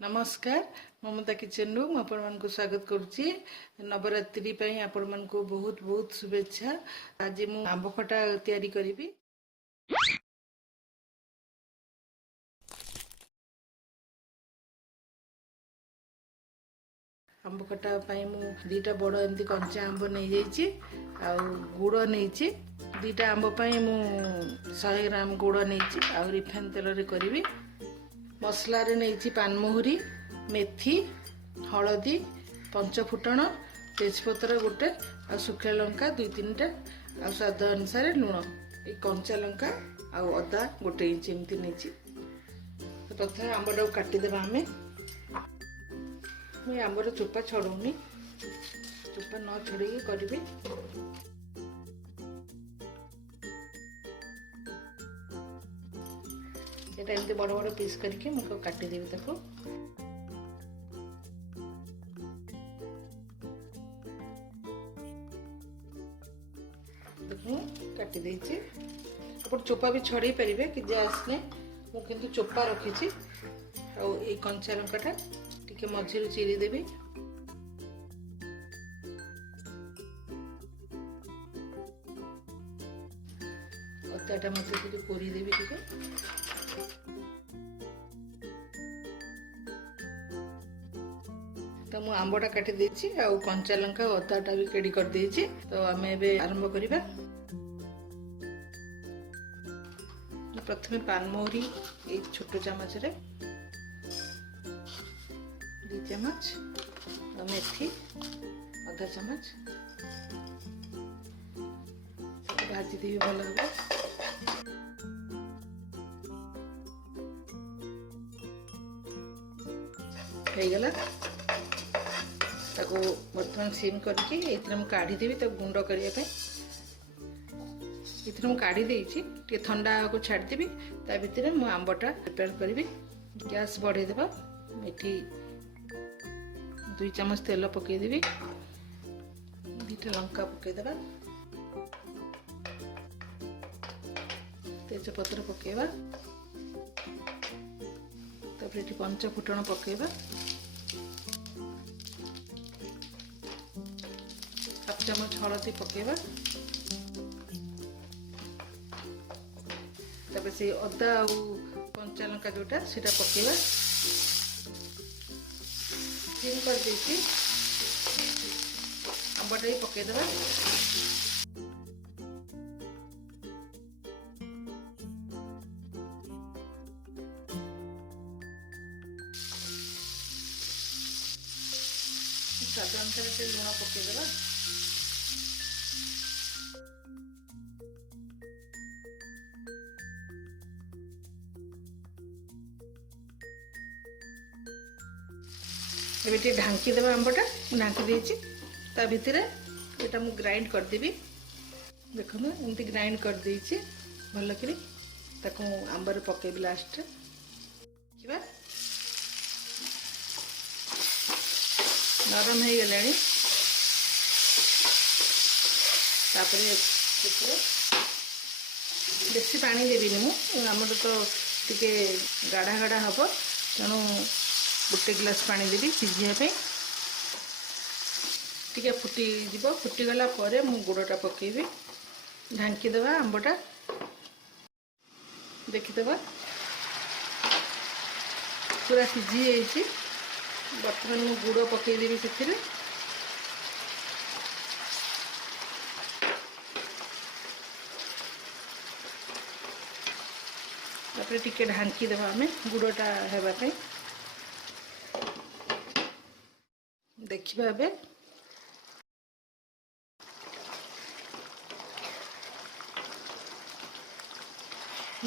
नमस्कार ममता किचन रु आपण को स्वागत करुच्ची। नवरात्रि आपण मन को बहुत बहुत शुभेच्छा। आज मु आंब खटा तैयारी करी। आंब खटा मु दीटा बड़ एमती कंचा आंब नहीं जाइए आ गुड़ नहीं दीटा आंब मु 100 ग्राम गुड़ नहीं आ रिफाइन तेल रे करी। मसला रे नहीं पानमहुरी मेथी हलदी पंचफुटण तेजपत्र गोटे आ सुखा लंका 2-3टा आ स्वाद अनुसार लुण ये कंचा लंका आ अदा गोटे इंच एमती नहीं। तो प्रथम आंबटा काटिदेवा आम मुझे आंबर चोपा छड़ौनी चोपा न छड़े करी। एटा एमती बड़ बड़ पीस करके मुझे काटिदेवी ताको। देखो काटी देछि अपन चोपा भी छड़े पारे कि गैस ने मु किंतु चोपा रखी आ ये कंचा लंकाटा टिके मझिरु चिरी देबी। अदाटा मते कोरी देबी टिके। तो मु आंबटा काटी देछि आ कंचा लंका अदाटा भी केडी कर देछि। तो आमे एबे आरंभ करिबा। प्रथमे पानमहुरी एक छोटो चामच रे 2 चम्मच मेथी आधा चम्मच भाजी देवी भल हम। गला बर्तमान सीम करके काढ़ी देवी गुंड करने इतने काढ़ी देती ठंडा को छाड़देवी ता भितर मु आंबटा प्रिपेयर करी। गैस बढ़े देवा मेथी 2 चम्मच तेल पकईदेवी 2टा लंका पकईदेवा तेजपत्र पकेवा तापर ये पंचफुटण पकेवा 1 चम्मच हलदी पकेवा तापर से अदा और कंचा लंका जोटा सेटा पकेवा सिम कर देती आंबटा ही पकेदेवा। स्वाद अनुसार से लुण पकेदेवा। एबे ढांकी देवा आंबटा ढांकी देछि ता भितर एटा मु ग्राइंड कर देबी। देखो ना एमती ग्राइंड कर देछि भल करी ताको आंबर पकेबी लास्ट किबा नरम हो गलानी। तापरे बेसी पानी देबी मु आमर तो टिके गाढ़ा गाढ़ा हबो तेणु 1 गिलास पानी देवी सिझापी टिके फुटी जीव। फुटीगला पर मु गुड़टा पकेबी ढांकी देवा आंबटा देखीदेवा पूरा सिझी जाइए। बर्तमान मु गुड़ पकईदेवी से टिके ढांकी देवा आम गुड़टा हेबापी देखिबा। एबे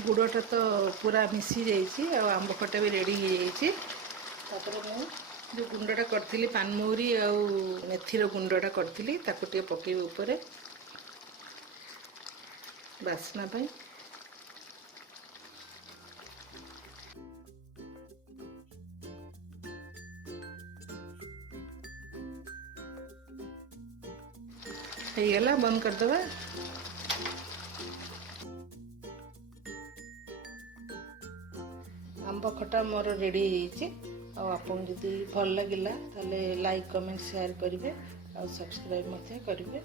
गुड़टा तो पूरा मिसी जाइए आ आंब खटा भी रेडी हो जाइए। जो गुंडटा करथिली पानमहुरी आ मेथीर गुंडटा करथिली ताको टिके पकेबी ऊपर बासना पाई। गला बंद करदेवा। आंब खटा मोर रेडी हो आपन जदि भल लगिला ताले लाइक कमेंट शेयर करेंगे और सब्सक्राइब करेंगे।